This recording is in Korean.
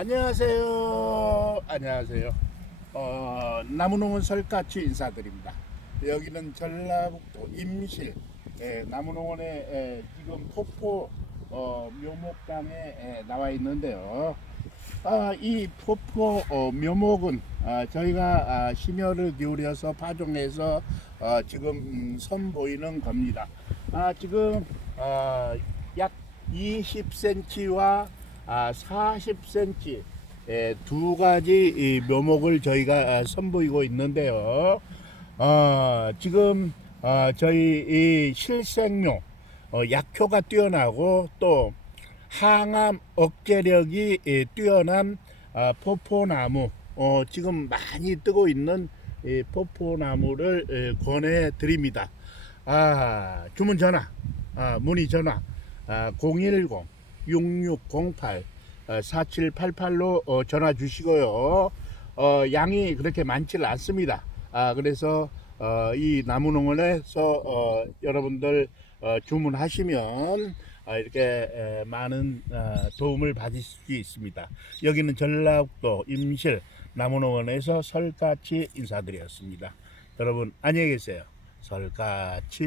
안녕하세요. 안녕하세요. 어, 나무농원 설까치 인사드립니다. 여기는 전라북도 임실 예, 나무농원에 예, 지금 폭포 어, 묘목당에 예, 나와 있는데요. 아, 이 폭포 어, 묘목은 아, 저희가 아, 심혈을 기울여서 파종해서 어, 지금 음, 선보이는 겁니다. 아, 지금 아, 약 20cm와 아, 40cm 예, 두 가지 이 묘목을 저희가 아, 선보이고 있는데요. 어, 지금 어, 저희 이 실생묘 어, 약효가 뛰어나고 또 항암 억제력이 예, 뛰어난 아, 포포나무 어, 지금 많이 뜨고 있는 이 포포나무를 예, 권해 드립니다. 아, 주문 전화, 아, 문의 전화 아, 010 6608 4788로 어, 전화 주시고요. 어, 양이 그렇게 많지는 않습니다. 아, 그래서 어, 이 나무농원에서 어, 여러분들 어, 주문하시면 아, 이렇게 에, 많은 어, 도움을 받으실 수 있습니다. 여기는 전라북도 임실 나무농원에서 설까치 인사드렸습니다. 여러분 안녕히 계세요. 설까치